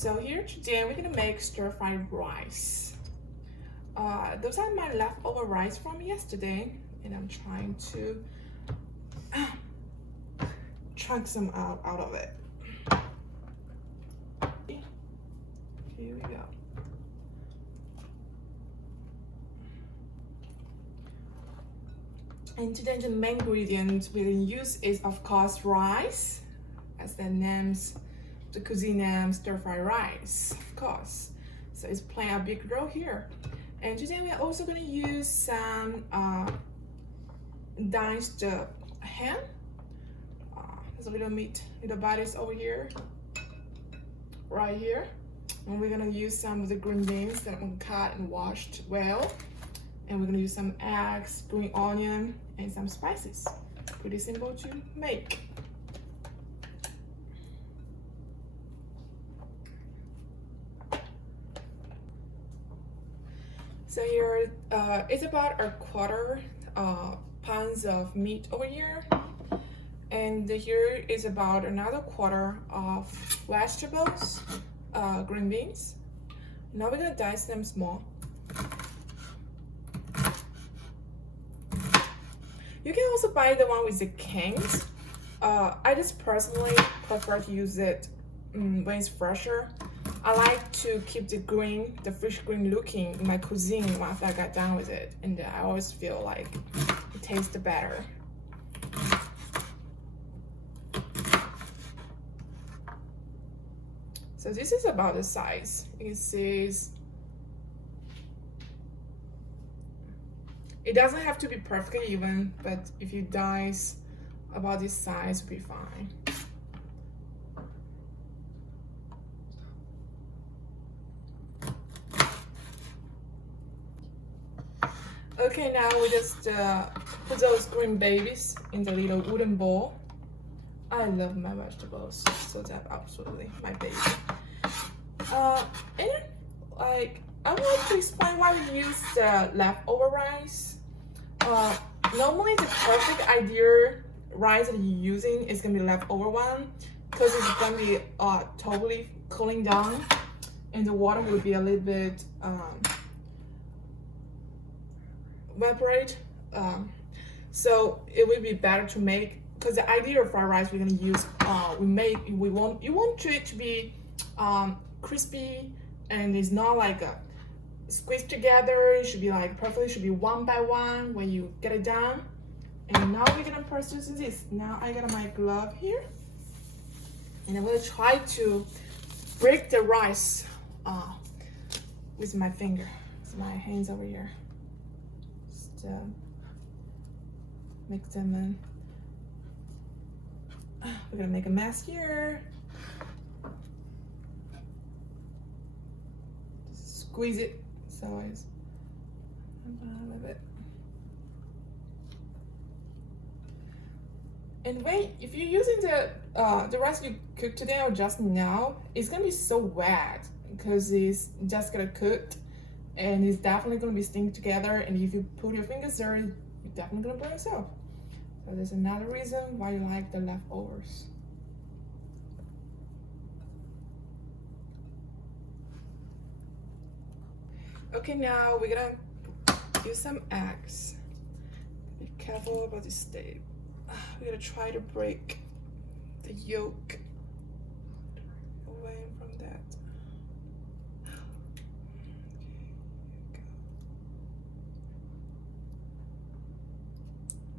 So here today we're gonna make stir-fried rice. Those are my leftover rice from yesterday, and I'm trying to chunk some out of it. Here we go. And today the main ingredient we're gonna use is of course rice, as the names, the cuisine name, stir-fried rice, of course. So it's playing a big role here. And today we're also gonna use some diced ham. There's a little meat, little bodies over here, right here. And we're gonna use some of the green beans that I'm cut and washed well. And we're gonna use some eggs, green onion, and some spices. Pretty simple to make. So here, it's about a quarter pounds of meat over here. And here is about another quarter of vegetables, green beans. Now we're gonna dice them small. You can also buy the one with the cans. I just personally prefer to use it when it's fresher. I like to keep the fresh green looking in my cuisine once I got done with it. And I always feel like it tastes better. So this is about the size. You can see it doesn't have to be perfectly even, but if you dice about this size, it'll be fine. Okay, now we just put those green babies in the little wooden bowl. I love my vegetables, so that's absolutely my baby. And like, I would like to explain why we use the leftover rice. Normally the perfect ideal rice that you're using is gonna be leftover one, because it's gonna be totally cooling down, and the water will be a little bit evaporate. So it would be better to make, because the idea of fried rice we're gonna use, you want it to be crispy, and it's not like a squeezed together. It should be like perfectly, should be one by one when you get it done. And now we're gonna process this. Now I got my glove here, and I'm gonna try to break the rice with my finger. It's my hands over here. Just mix them in. We're gonna make a mess here. Just squeeze it so it's bottom of it. And if you're using the rice you cooked today or just now, it's gonna be so wet because it's just gonna cook, and it's definitely gonna be sticking together. And if you put your fingers there, you're definitely gonna burn yourself. So there's another reason why you like the leftovers. Okay, now we're gonna use some eggs. Be careful about this tape. We're gonna try to break the yolk away from that.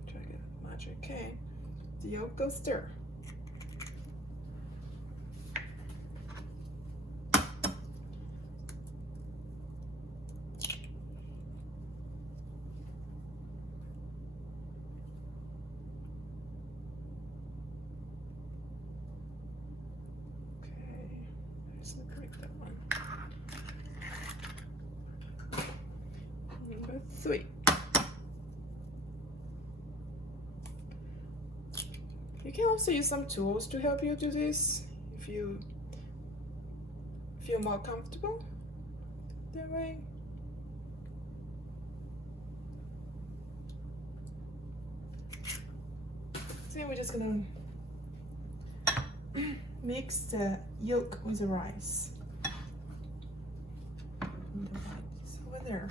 Okay, try to get as much as I can. The yolk goes stir. Number 3. You can also use some tools to help you do this if you feel more comfortable that way. So we're just gonna mix the yolk with the rice. It's over there.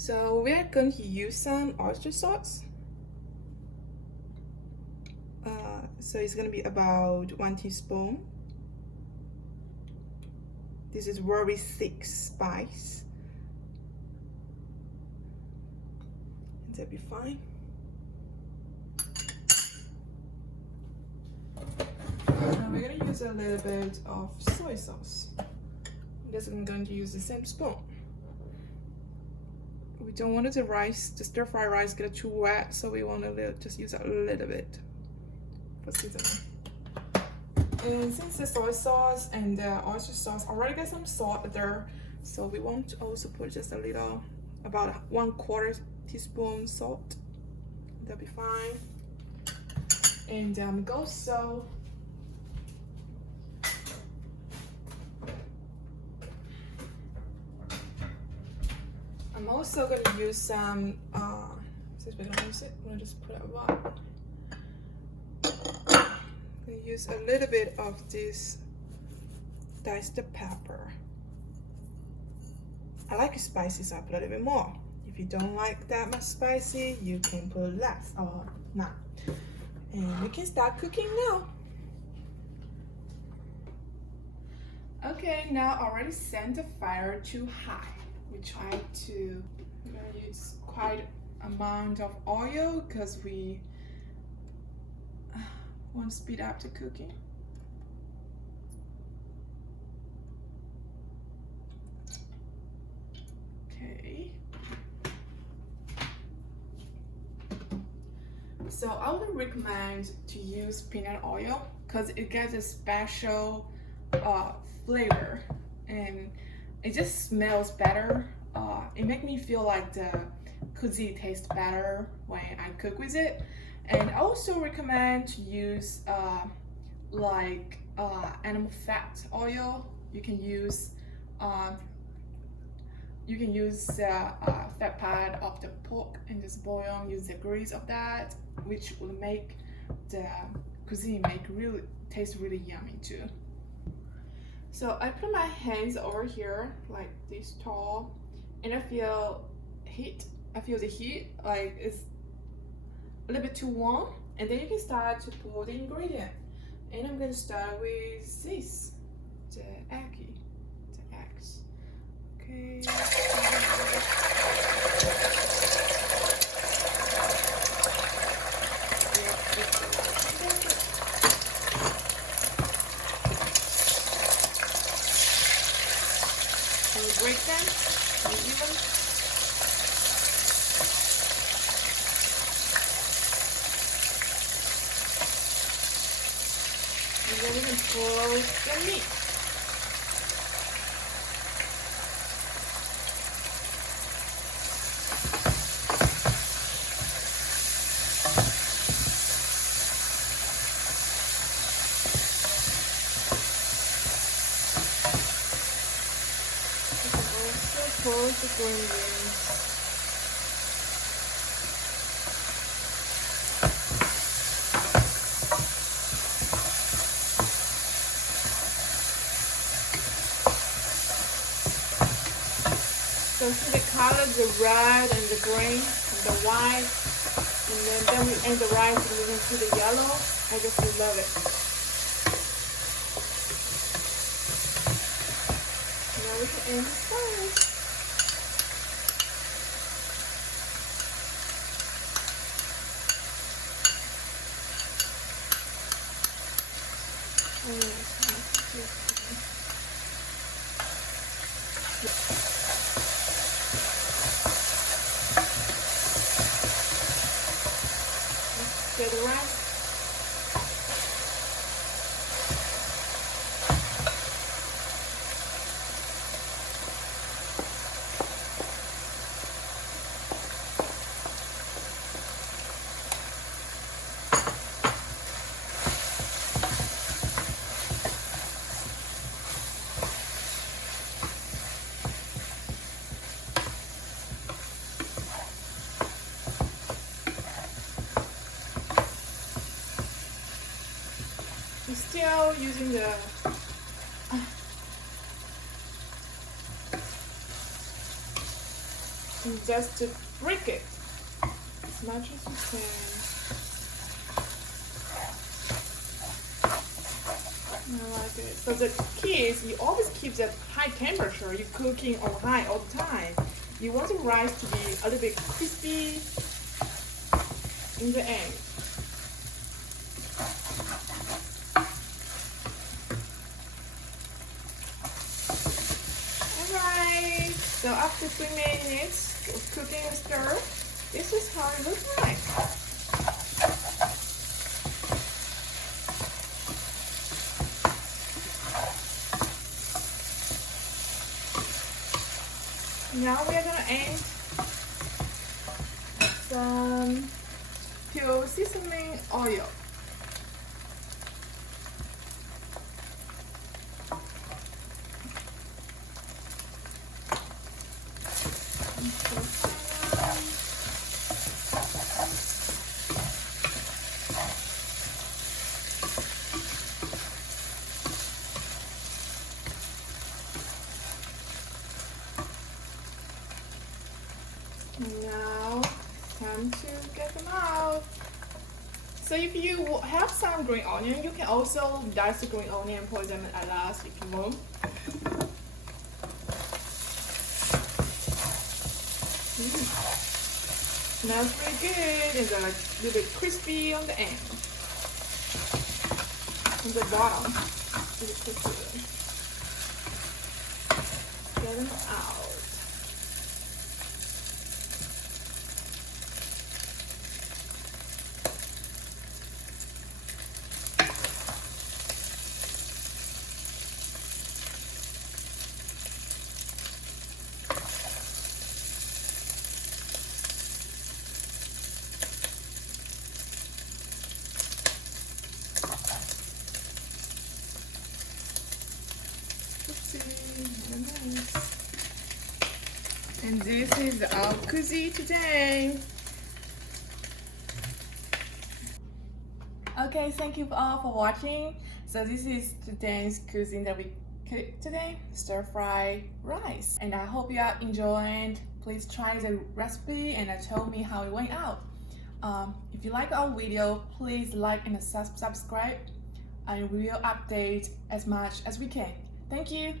So we are going to use some oyster sauce. So it's going to be about 1 teaspoon. This is very thick spice. And that'll be fine. Now we're going to use a little bit of soy sauce. This I'm going to use the same spoon. We don't want the rice, the stir fry rice, get too wet, so we want to just use a little bit for seasoning. And since the soy sauce and the oyster sauce already got some salt there, so we want to also put just a little, about 1/4 teaspoon salt. That'll be fine. And also I'm also going to use some, since we don't use it, I'm going to just put it one. I'm going to use a little bit of this diced pepper. I like it spicy, so I put a little bit more. If you don't like that much spicy, you can put less or not. And we can start cooking now. Okay, now already set the fire to high. We try to use quite amount of oil because we want to speed up the cooking. Okay. So I would recommend to use peanut oil because it gets a special flavor and it just smells better. It makes me feel like the cuisine tastes better when I cook with it. And I also recommend to use animal fat oil. You can use fat pad of the pork and just boil. Use the grease of that, which will make the cuisine taste really yummy too. So I put my hands over here like this tall, and I feel heat. I feel the heat, like it's a little bit too warm, and then you can start to pour the ingredient. And I'm gonna start with this, the eggs. Okay. Break them even. And then we can pour the meat. Pour the green beans. So see the color, the red and the green and the white, and then we add the rice and move into the yellow. I just love it. Now we can add the spice. the rice. We're still using the just to break it as much as you can. I like it. So the key is you always keep that high temperature. You're cooking on high all the time. You want the rice to be a little bit crispy in the end. Alright, so after 3 minutes of cooking and stir, this is how it looks like. Now we are gonna add some pure seasoning oil. Now, time to get them out. So if you have some green onion, you can also dice the green onion and put them at last if you want. Smells pretty good and a little bit crispy on the end. On the bottom, really crispy. Get them out. And this is our cuisine today. Okay, thank you all for watching. So this is today's cuisine that we cooked today, stir-fry rice. And I hope you are enjoying. Please try the recipe and tell me how it went out. If you like our video, please like and subscribe. And we will update as much as we can. Thank you.